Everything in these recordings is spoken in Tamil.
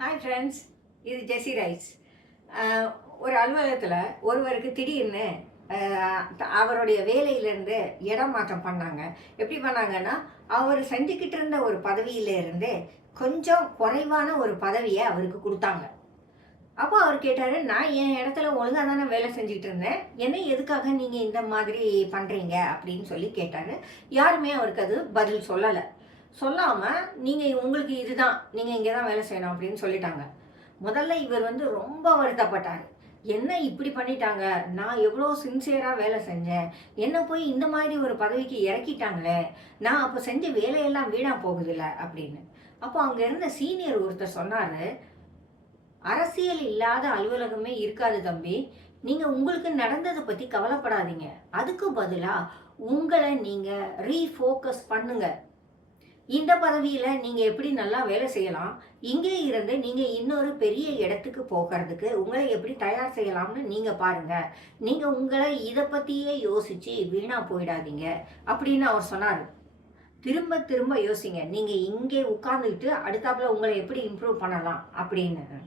ஹாய் ஃப்ரெண்ட்ஸ், இது ஜெஸி ரைஸ். ஒரு அலுவலகத்தில் ஒருவருக்கு திடீர்னு அவருடைய வேலையிலேருந்து இடம் மாற்றம் பண்ணாங்க. எப்படி பண்ணாங்கன்னா, அவர் செஞ்சுக்கிட்டு இருந்த ஒரு பதவியிலேருந்து கொஞ்சம் குறைவான ஒரு பதவியை அவருக்கு கொடுத்தாங்க. அப்போ அவர் கேட்டார், நான் என் இடத்துல ஒழுங்காக தானே வேலை செஞ்சுக்கிட்டு இருந்தேன், என்ன எதுக்காக நீங்கள் இந்த மாதிரி பண்ணுறீங்க அப்படின்னு சொல்லி கேட்டார். யாருமே அவருக்கு அது பதில் சொல்லலை. சொல்லாமல் நீங்கள் உங்களுக்கு இதுதான், நீங்கள் இங்கே தான் வேலை செய்யணும் அப்படின்னு சொல்லிட்டாங்க. முதல்ல இவர் ரொம்ப வருத்தப்பட்டார். என்ன இப்படி பண்ணிட்டாங்க, நான் எவ்வளோ சின்சியராக வேலை செஞ்சேன், என்ன போய் இந்த மாதிரி ஒரு பதவிக்கு இறக்கிட்டாங்களே, நான் அப்போ செஞ்ச வேலையெல்லாம் வீணாக போகுதில்ல அப்படின்னு. அப்போ அங்கே இருந்த சீனியர் ஒருத்தர் சொன்னார், அரசியல் இல்லாத அலுவலகமே இருக்காது தம்பி, நீங்கள் உங்களுக்கு நடந்ததை பற்றி கவலைப்படாதீங்க, அதுக்கு பதிலாக உங்களை நீங்கள் ரீஃபோக்கஸ் பண்ணுங்க. இந்த பதவியில் நீங்கள் எப்படி நல்லா வேலை செய்யலாம், இங்கே இருந்து நீங்கள் இன்னொரு பெரிய இடத்துக்கு போகிறதுக்கு உங்களை எப்படி தயார் செய்யலாம்னு நீங்கள் பாருங்கள். நீங்கள் உங்களை இதை பற்றியே யோசித்து வீணாக போயிடாதீங்க அப்படின்னு அவர் சொன்னார். திரும்ப திரும்ப யோசிங்க, நீங்கள் இங்கே உட்கார்ந்துக்கிட்டு அடுத்தாப்புல உங்களை எப்படி இம்ப்ரூவ் பண்ணலாம் அப்படின்னு.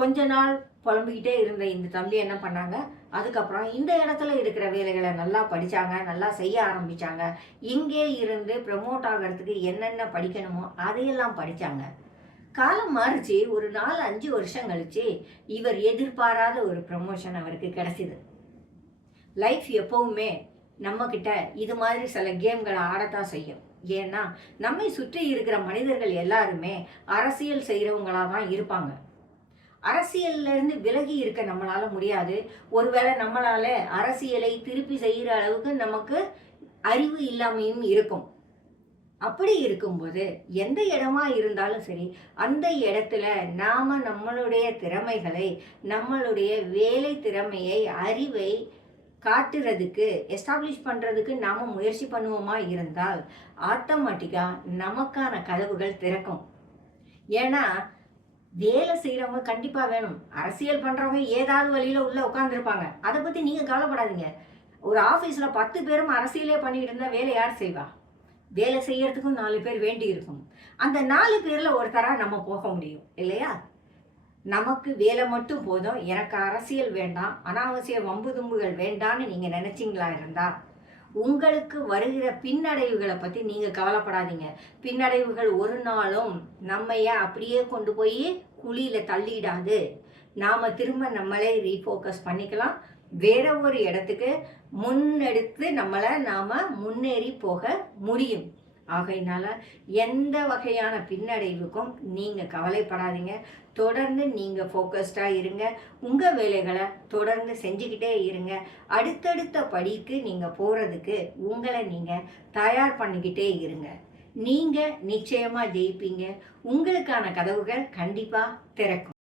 கொஞ்ச நாள் புலம்பிக்கிட்டே இருந்த இந்த தம்பி என்ன பண்ணாங்க, அதுக்கப்புறம் இந்த இடத்துல இருக்கிற வேலைகளை நல்லா படித்தாங்க, நல்லா செய்ய ஆரம்பித்தாங்க. இங்கே இருந்து ப்ரமோட் ஆகிறதுக்கு என்னென்ன படிக்கணுமோ அதையெல்லாம் படித்தாங்க. காலம் மாறிச்சு. ஒரு 4-5 வருஷம் கழிச்சு இவர் எதிர்பாராத ஒரு ப்ரமோஷன் அவருக்கு கிடைச்சிது. லைஃப் எப்பவுமே நம்மக்கிட்ட இது மாதிரி சில கேம்களை ஆடத்தான் செய்யும். ஏன்னா நம்மை சுற்றி இருக்கிற மனிதர்கள் எல்லாருமே அரசியல் செய்கிறவங்களாக தான் இருப்பாங்க. அரசியல்லேருந்து விலகி இருக்க நம்மளால முடியாது. ஒருவேளை நம்மளால அரசியலை திருப்பி செய்கிற அளவுக்கு நமக்கு அறிவு இல்லாமையும் இருக்கும். அப்படி இருக்கும்போது எந்த இடமா இருந்தாலும் சரி, அந்த இடத்துல நாம் நம்மளுடைய திறமைகளை, நம்மளுடைய வேலை திறமையை, அறிவை காட்டுறதுக்கு, எஸ்டாப்ளிஷ் பண்ணுறதுக்கு நாம் முயற்சி பண்ணுவோமா இருந்தால் ஆட்டோமேட்டிக்காக நமக்கான கதவுகள் திறக்கும். ஏன்னா வேலை செய்கிறவங்க கண்டிப்பாக வேணும். அரசியல் பண்ணுறவங்க ஏதாவது வழியில் உள்ளே உட்காந்துருப்பாங்க. அதை பற்றி நீங்கள் கவலைப்படாதீங்க. ஒரு ஆஃபீஸில் 10 பேரும் அரசியலே பண்ணிக்கிட்டு இருந்தால் வேலை யார் செய்வா? வேலை செய்யறதுக்கும் 4 பேர் வேண்டி இருக்கும். அந்த 4 பேரில் ஒருத்தராக நம்ம போக முடியும் இல்லையா? நமக்கு வேலை மட்டும் போதும், எனக்கு அரசியல் வேண்டாம், அனாவசிய வம்பு தும்புகள் வேண்டான்னு நீங்கள் நினச்சிங்களா இருந்தால் உங்களுக்கு வருகிற பின்னடைவுகளை பற்றி நீங்கள் கவலைப்படாதீங்க. பின்னடைவுகள் ஒரு நாளும் நம்மைய அப்படியே கொண்டு போய் குழியில் தள்ளிடாது. நாம் திரும்ப நம்மளே ரீஃபோக்கஸ் பண்ணிக்கலாம். வேற ஒரு இடத்துக்கு முன்னெடுத்து நம்மளை நாம் முன்னேறி போக முடியும். ஆகையினால எந்த வகையான பின்னடைவுக்கும் நீங்கள் கவலைப்படாதீங்க. தொடர்ந்து நீங்கள் ஃபோக்கஸ்டாக இருங்க. உங்கள் வேலைகளை தொடர்ந்து செஞ்சுக்கிட்டே இருங்க. அடுத்தடுத்த படிக்கு நீங்கள் போகிறதுக்கு உங்களை நீங்கள் தயார் பண்ணிக்கிட்டே இருங்க. நீங்கள் நிச்சயமாக ஜெயிப்பீங்க. உங்களுக்கான கதவுகள் கண்டிப்பாக திறக்கும்.